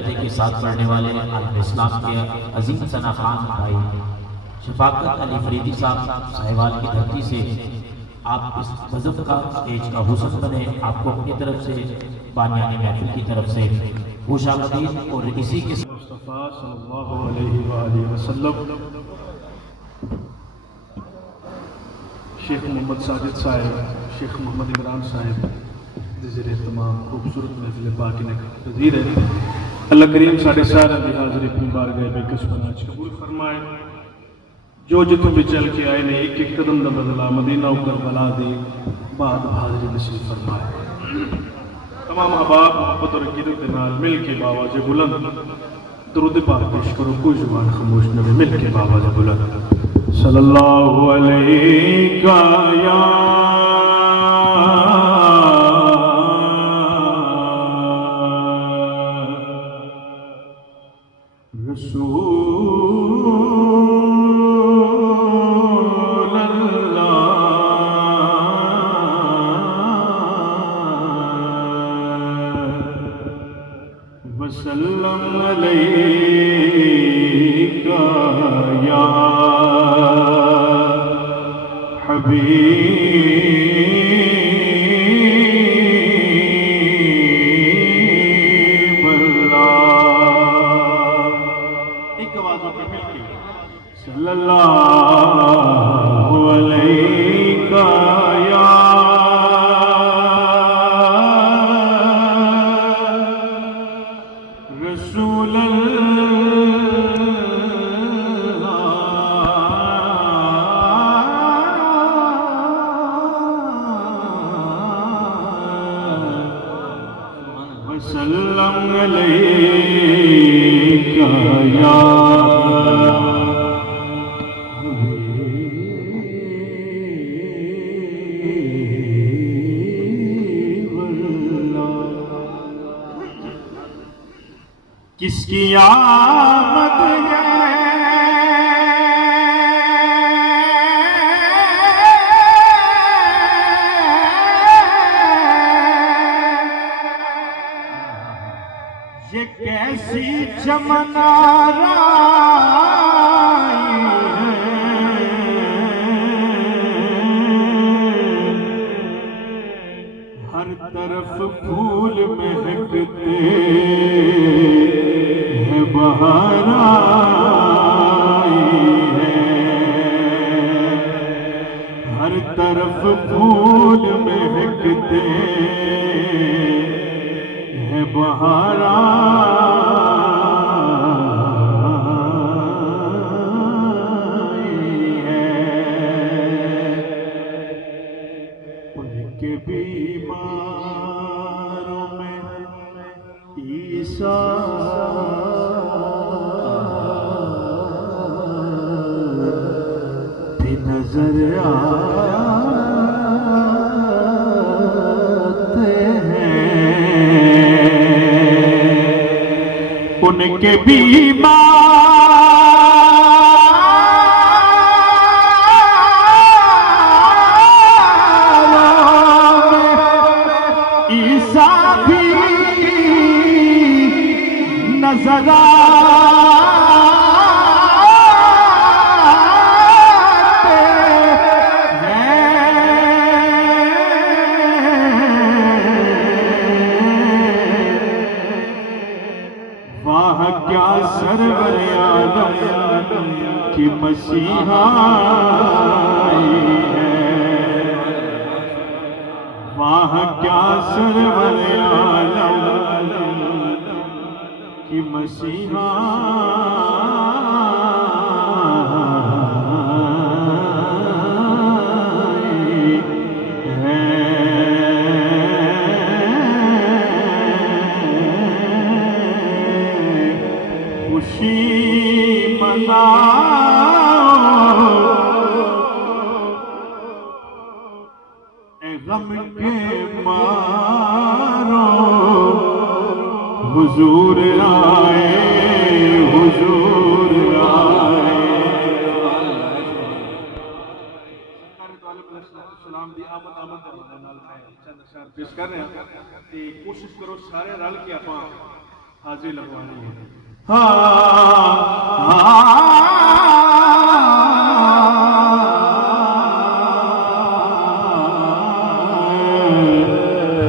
बैते के साथ पढ़ने वाले आलम इस्लाम के अजीम सना खान भाई शफाकत अली फरीदी साहब साहिवाल की धरती से आप इस गज़ब का स्टेज का हुस्न बने। आपको अपनी तरफ से बानियानी महफिल की तरफ से खुशामदीद और इसी के मुस्तफ़ा सल्लल्लाहु अलैहि वसल्लम शेख मोहम्मद साजिद साहब, शेख मोहम्मद इमरान साहब ज़िर तमाम खूबसूरत महफिल पाक ने पजीर है। अल्लाह करीम साढ़े सारे की हाज़िरी अपनी बारगाह में कसमनाज कबूल फरमाए। जो जितों भी चल के आए ने एक एक कदम का बदला मदीना उकर बला दी बाद हाज़िरी नसीब फरमाए। तमाम अहबाब मोहब्बत और अक़ीदत के नाल मिल के बावाज़ बुलंद दुरूद पाक पेश करो। कोई जुबान खामोश न रहे, मिल के बावाज़ बुलंद सल्लल्लाहु अलैहि या वसल्लम अलैका या हबीब अल्लाह। एक आवाज़ पे मिलके सल्लल्लाहु अलैका या रसूल वसल्लम अलैका या किसकी आमद है ये कैसी चमन हर तरफ फूल महकते बहार आई है, हर तरफ फूल महकते हैं बहार आई है। उनके बीमारों में ईसा नजर आते हैं। उनके बीमारों में ईसा भी नजर क्या सरवर आलम की मसीहा आई है, वाह क्या सरवर आलम की मसीहा खुशी मनाओ ए गम के मारो, हुजूर आए, हुजूर आए। सलाम दी आमद आमद चंद अशआर पेश कर रहे हैं। कोशिश करो सारे रल के आप हाजिरी लगवानी है।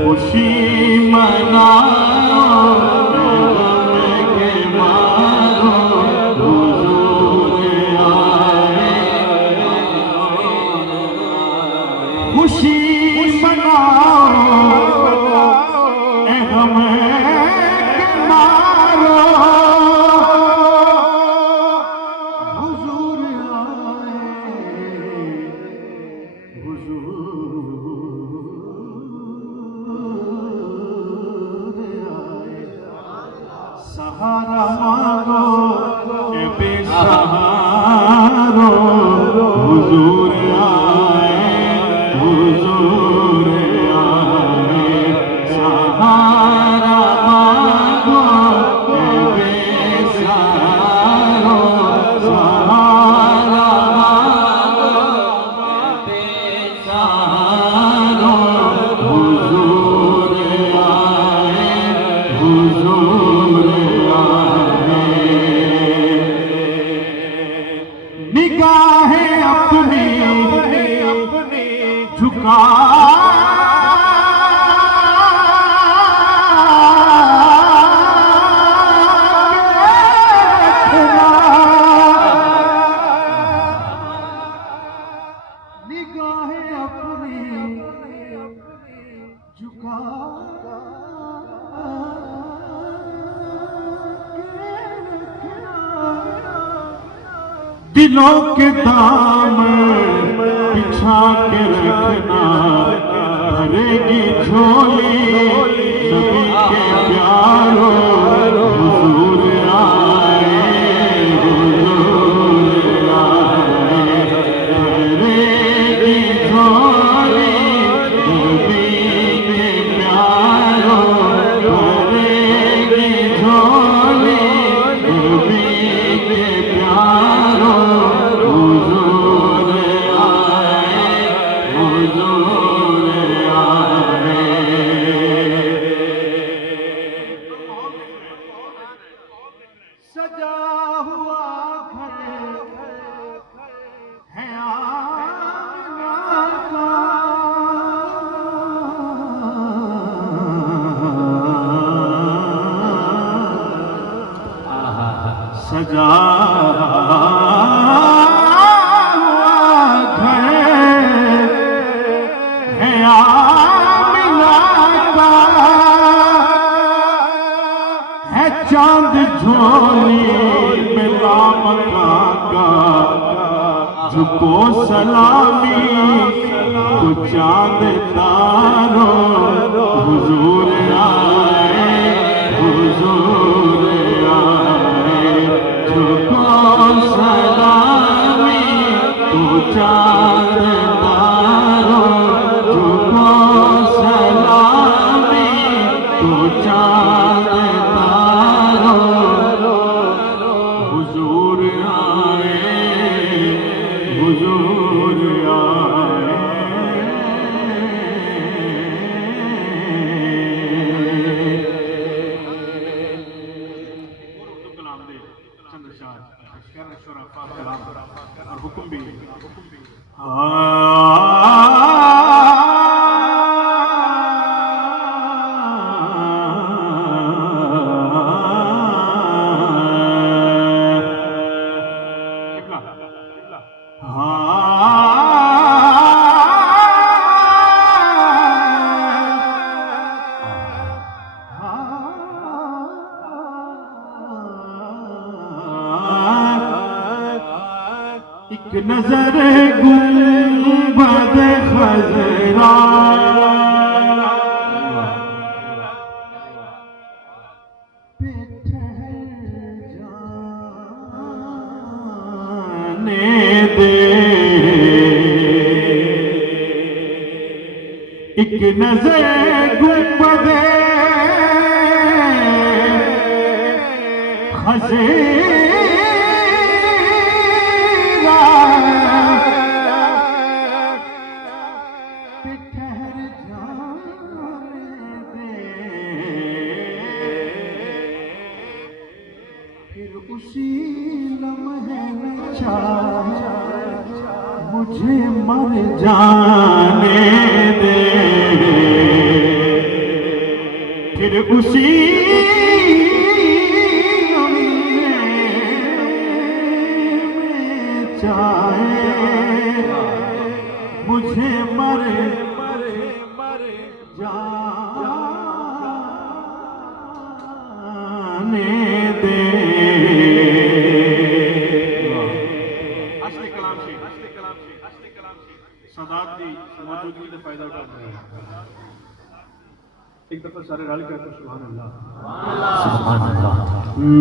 खुशी मनाओ गम के मारो हुजूर आए। खुशी मनाओ गम के मारो हुजूर आए। सहारा मांगो ए बेसहारो हुजूर आए। हुजूर आए। सहारा मांगो ए बेसहारो। सहारा मांगो ए बेसहारो हुजूर आए। हुजूर निगाहें अपनी झुका निगाहें अपनी झुका दिलों के दाम बिछा के रखना भरेगी झोली नबी के प्यारो हुजूर आए। हुजूर आए। भरेगी झोली नबी के प्यारो। भरेगी झोली नबी के प्यारो हुजूर आए। हुजूर आए। सजा हुआ घर है आंगना का। सजा हुआ घर है आमिना का। है चांद झोली में लामका का। झुको सलामी तो चांद तारो हुजूर आए। हुजूर आए। झुको सलामी तो चांद तारो। झुको सलामी तो चांद तारो हुजूर आए। हुजूर आए। कलाम दे चंद शाह शेर शुरा कलाम और हुक्म भी एक नजर गुंबद खजरा पे ठहर जाने दे। एक नजर गुंबद खजरा पे ठहर जाने दे। फिर उसी लम्हे में चाहा मुझे मर जाने दे, फिर उसी लम्हे में चाहे मुझे मर जाने दे। असली कलाम सादात दी मौजूदगी का फायदा उठाते हैं। एक दफा सारे रल कर सुभान अल्लाह। सुभान अल्लाह।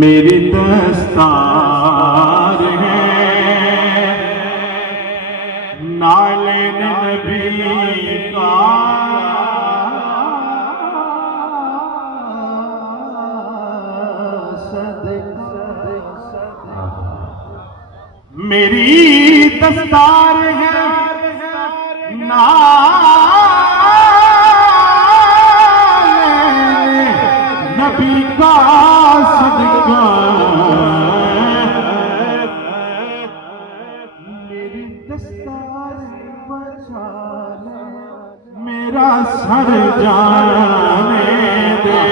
मेरी दस्तार है नाले नबी का, मेरी दस्तार है नाले नबी का सदका, मेरी दस्तार बचा ले मेरा सर जाने दे,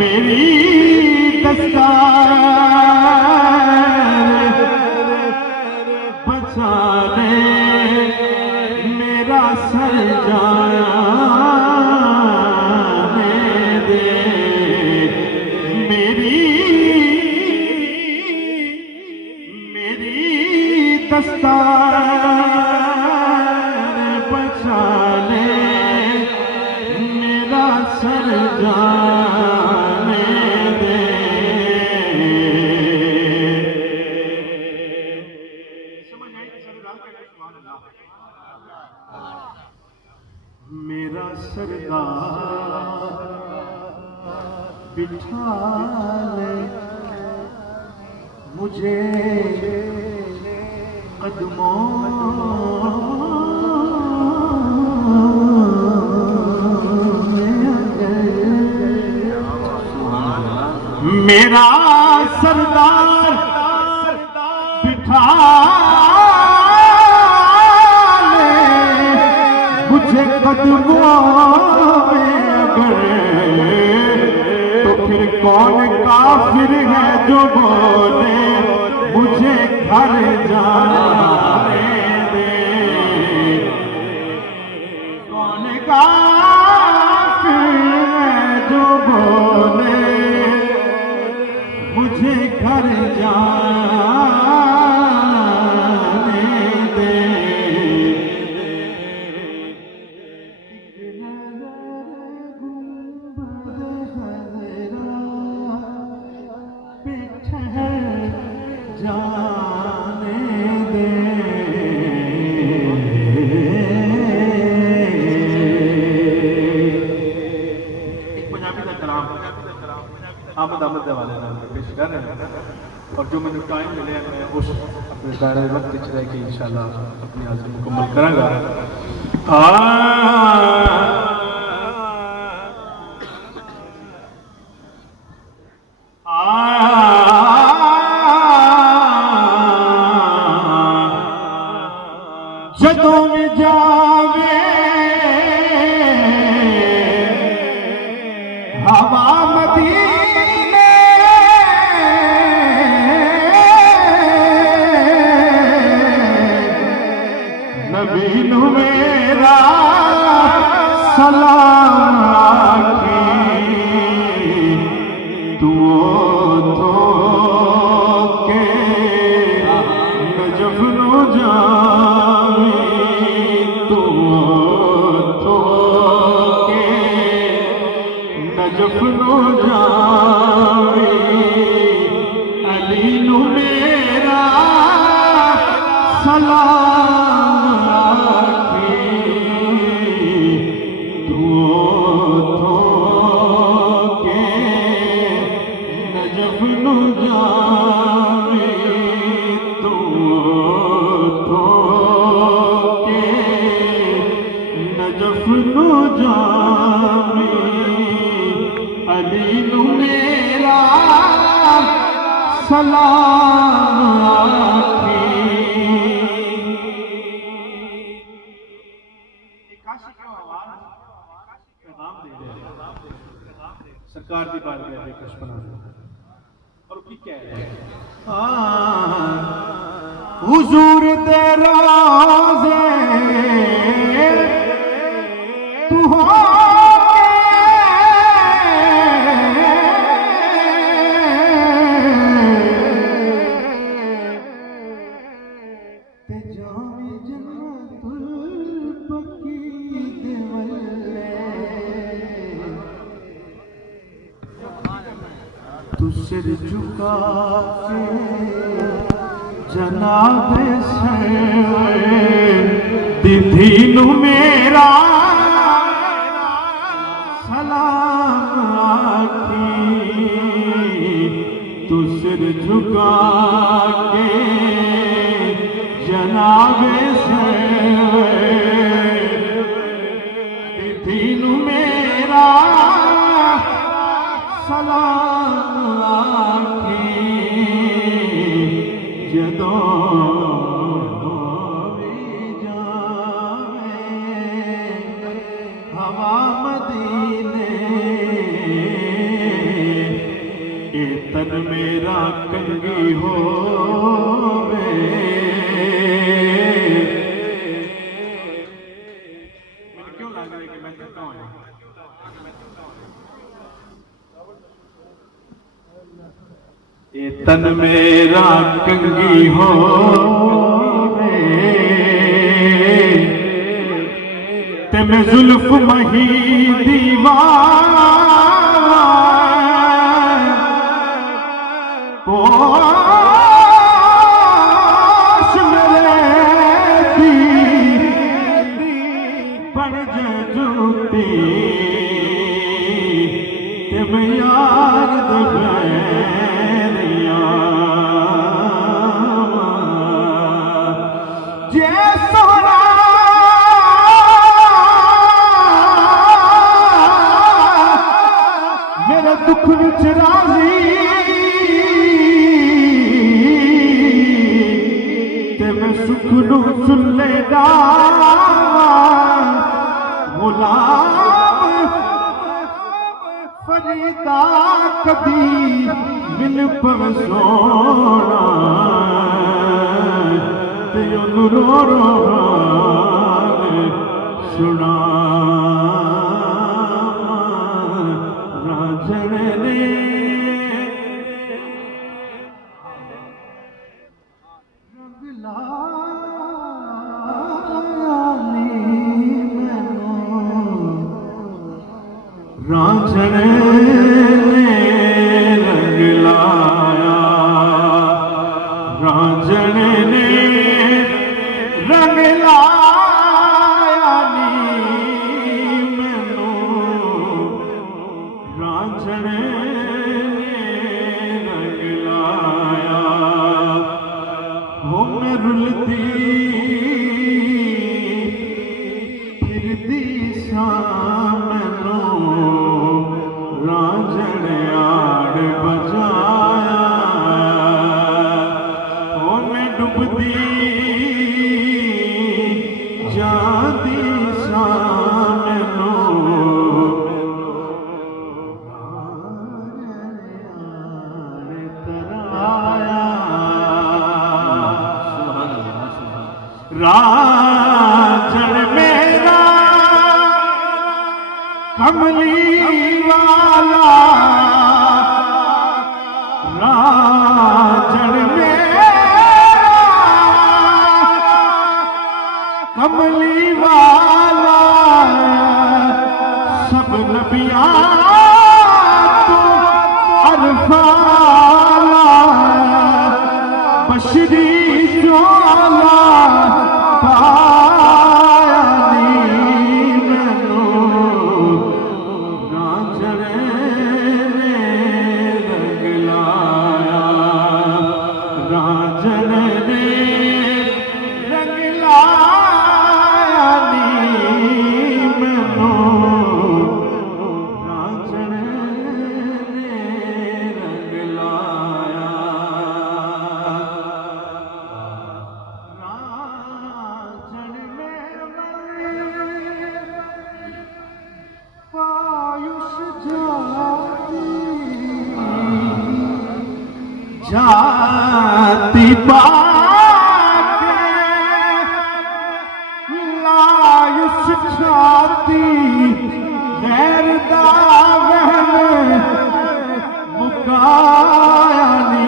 मेरी दस्तार बचा ले मेरा सर जाने दे, मेरी दस्तार बचा ले मेरा सर जाने दे। समझ आई कि सरदार का सुभान अल्लाह। मेरा सरदार बिठा ले मुझे कदमों में, मेरा सरदार बिठा ले मुझे कदमों में, अगर तो फिर कौन काफिर है जो बोले मुझे घर जाने दे, कौन काफिर है जो बोले मुझे घर जाने दे। जाने दे, एक पंजाबी का कलाम आमद आमद के हवाले नाल पेश कर रहे हैं, और जो मैंने टाइम मिले मैं उस अपने दायरे वक्त रह के इंशाल्लाह अपनी हाजिरी मुकम्मल करांगा। जदों में जावे हवा मदीने, नबी नू मेरा सलाम आखी, तू तो के नजफ नू जावी, तू तो के नजफ नू जावी, अली नू मेरा सलाम आखी, तू तो के नजफ नू जावी, तू तो के नजफ नू जावी, अली नू मेरा सलाम आखी। सरकार की बात कर रहे कश बना और की कह रहे हुजूर दे रोज़े तू हो ते जावे जन्नतुल बकी दे वल्ले तू सिर झुका के जनाब दीदी नू मेरा सलाम आखी। तू सिर झुका के जनाब दीदी नू मेरा सलाम आखी। जदों भी जावे हवा मदीने ए तन मेरा कंगी होवे। मुझे क्यों लग रहा है कि मैं कहता हूँ ए तन मेरा कंगी हो ते मैं जुल्फ मही दीवार पोश मेरे दी बन जूती ते मैं यार दबैरिया जे सोना मेरे दुख विच राजी ते मैं सुख नू चुल्ले दा गुलाम फरीदा कदी मिल पवे सोना ते ओनू रो रो सुना राजन ने रंग लानी मैनू राजन ने रंग लाया। राजन ने रंग लाया नी मैनू। राजन ने रंग लाया हो मैं रुलती फिरदी सा मैनू राजन आड़ बजाया। हो मैं डुबदी जाती सा मैनू राजन मेरा कमली वाला। राजन मेरा कमली वाला सब नबियां तो अरफाला बशरी ज्वाला जाति पाके लायुस छाती गैर दा वहम मुकाया नी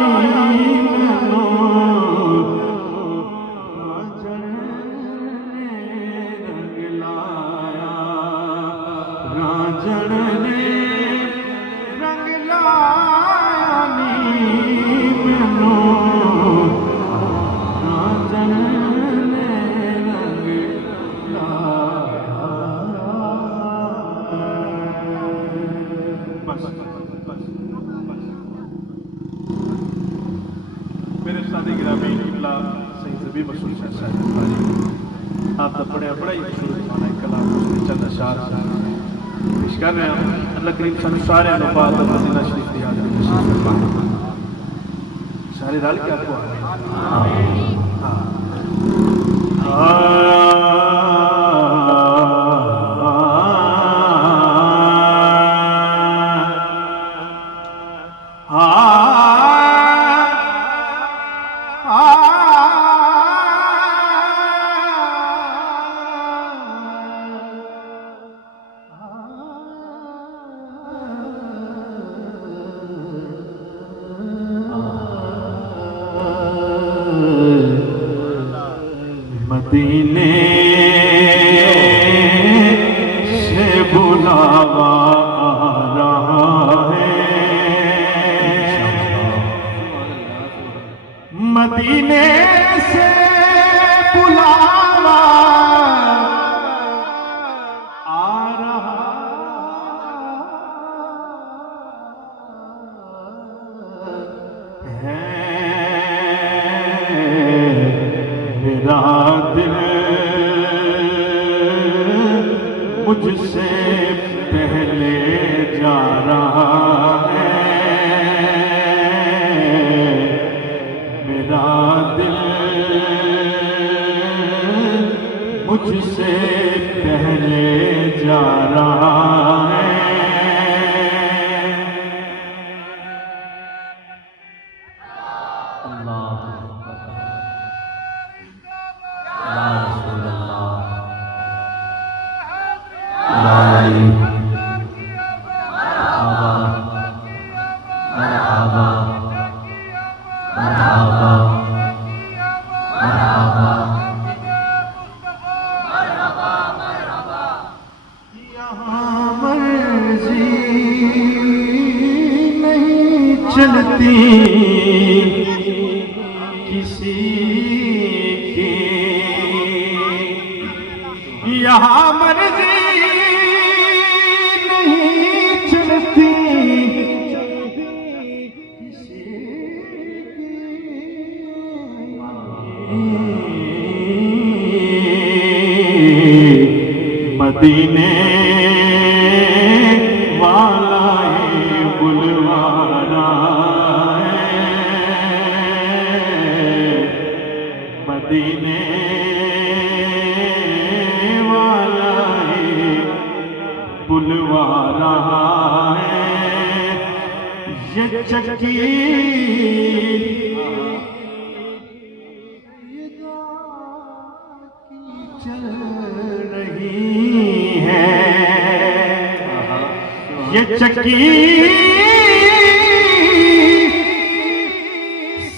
मैनू रांझण ने रंग लाया रांझण ने रंग लाया नी मैनू रांझण ने रंग लाया। बस मेरे साथी गिरामी किबला सही जबी मसूल शाह साहब आप तो बड़ा बड़ा ही खूबसूरत गाना है कलाम उसने चंद अशार पेश कर रहे हैं। अल्लाह करीम सानू सारे अनुपात और मदीना शरीफ की याद में नसीब फरमाए। सारे रल के आपको आमीन। मदीने से बुलावा आ रहा है मदीने से बुलावा आ रहा है मेरा दिल मुझसे पहले जा रहा है मेरा दिल मुझसे पहले जा रहा है। अल्लाह या रसूल अल्लाह या अली मरहबा मरहबा मरहबा यहाँ मर्जी नहीं चलती किसी की यहाँ मर्जी नहीं चलती किसी की मदीने वाला है बुलवाना है मदीने वाला है बुलवा रहा है। ये चक्की चल रही है ये चक्की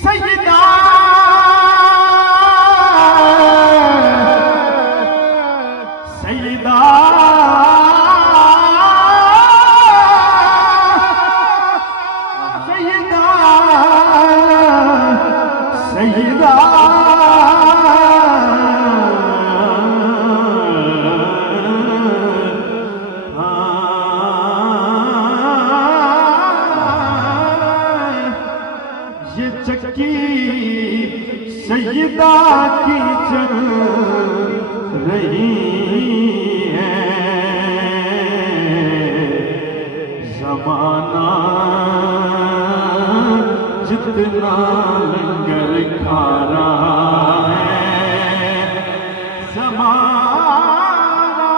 सजदा सजदा सजदा सजदा ये चक्की सैयदा की चल रही है जमाना जितना लंगर खा रहा है जमाना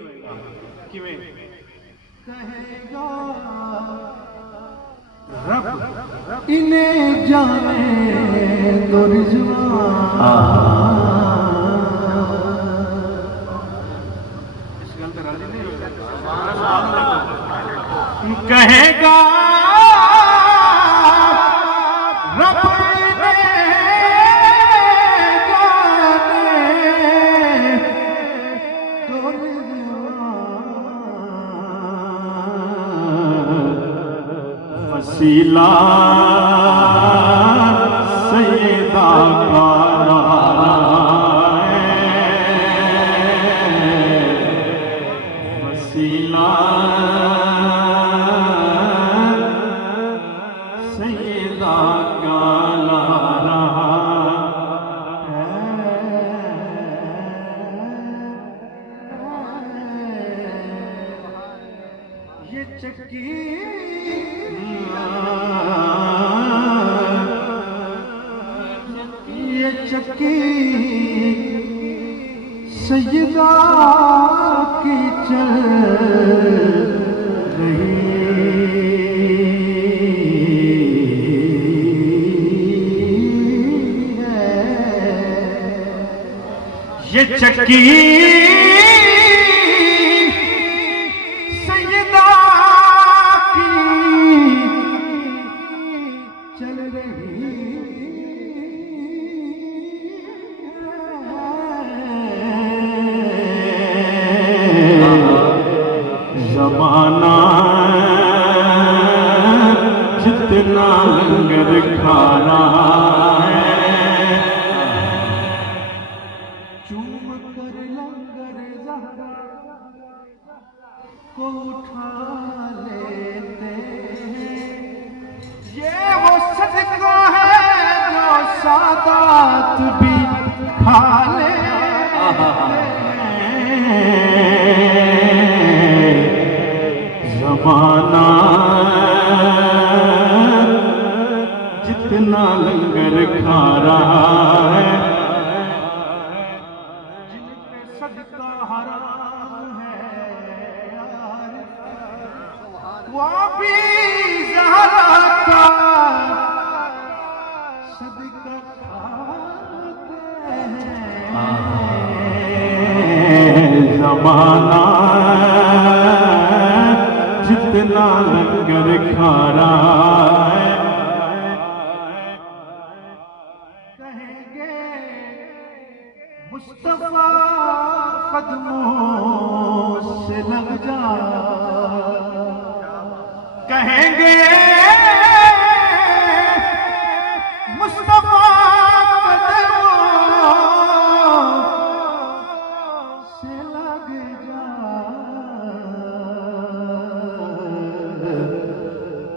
होएगा किवें कहेगा रब इन्हें जाने तो इस गल ते राजी नहीं होएगा कहेगा रब इन्हें जाने तो वसीला सैयदा का नारा वसीला सैयदा का नारा ये चक्की ये चक्की सैयदा की चल रही है ये चक्की सैयदा की चल रही जमाना जितना लंगर खा रहा है चूम कर लंगर ज़हरा को उठा लेते हैं ये वो सदका है जो सादात भी खा लेते जमाना जितना लंगर खा रहा है जिन पे सदका हराम है यार वो भी ज़हरा का सदका खाते हैं जमाना जितना लंगर खा रहा है कहेंगे मुस्तफा कदमों से लग जा कहेंगे मुस्तफा कदमों से लग जा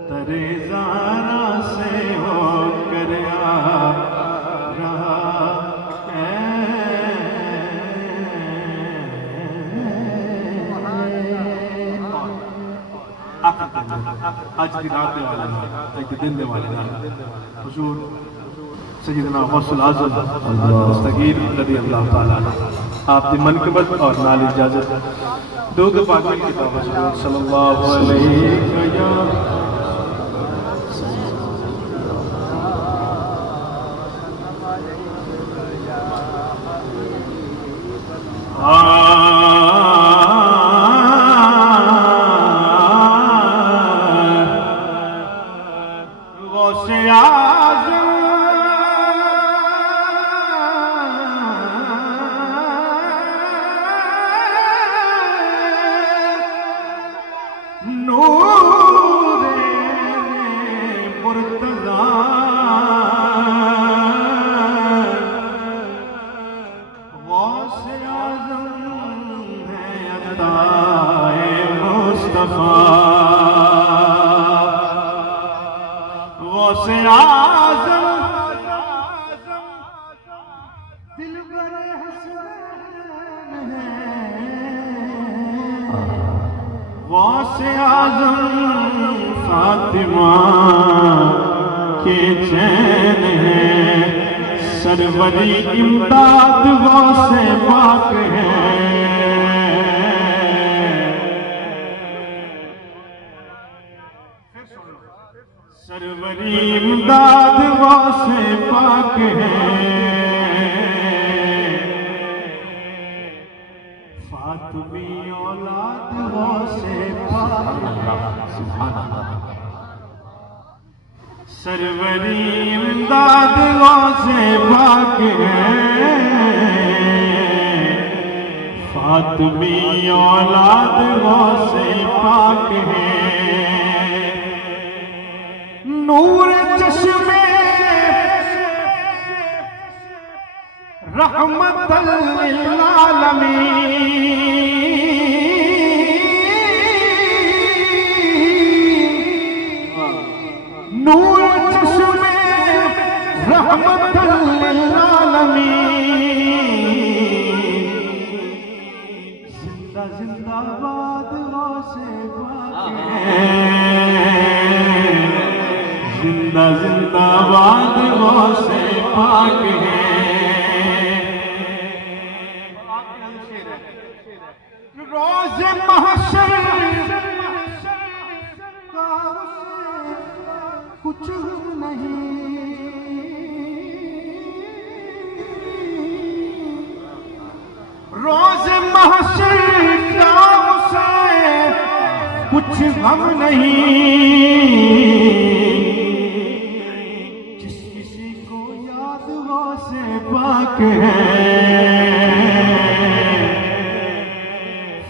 तरे ज़ारा से हो कर आ रहा है आज की रात दे वाले आज के दिन दे वाले हुजूर सैयदना गौसुल आज़म दस्तगीर रज़ी अल्लाह ताला आपकी मनक़बत और नाल इजाज़त दूध पाक की किताब सल्लल्लाहु अलैहि वसल्लम गौसे आज़म नूरे मुर्तज़ा गौसे आज़म है अताए मुस्तफ़ा गौसे आज़म दिलबर हसन है गौसे आज़म फातिमा के चैन है सरवरी इमदाद गौसे पाक है सरवरी इमदाद वासे पाक है, फातिमी औलाद वासे पाक है। सुभान अल्लाह। सरवरी इमदाद वासे पाक है, फातिमी औलाद वासे पाक है। नूर चश्मे रहमतल लिल आलमीन, नूर चश्मे रहमतल लिल आलमीन। जिंदा जिंदाबाद वासे पाक है, जिंदा जिंदाबाद वासे पाक है। रोज़ महशर का कुछ नहीं, रोज़ महशर का उसे कुछ गम नहीं। जिस किसी को याद वासे पाक है,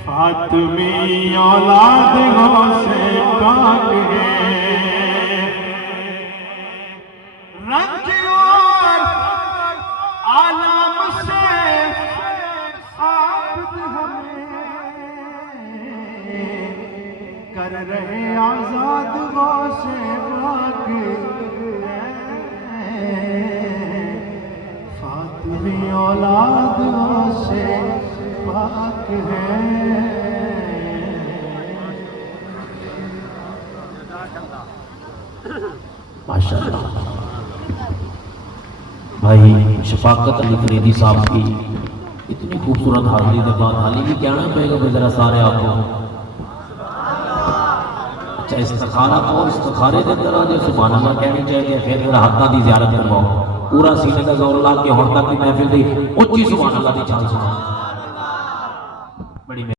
फातिमी औलाद वासे पाक है। रंज और आलम से आबद हमें कर रहे आजाद वासे पाक है, फातिमी औलाद वासे पाक है। माशाअल्लाह। भाई शफाकत अली फरीदी साहब की इतनी खूबसूरत हाजिरी के बाद हाली भी कहना पड़ेगा भाई जरा सारे आपको। अच्छा इस्तिखारा को इस्तिखारे के अंदर आज सुभान अल्लाह कहनी चाहिए, फिर हाथा की ज़ियारत करवाओ पूरा सीने का जोर ला के हुण तक की महफिल दी उच्ची सुभान अल्लाह की चाल सुनाओ। बड़ी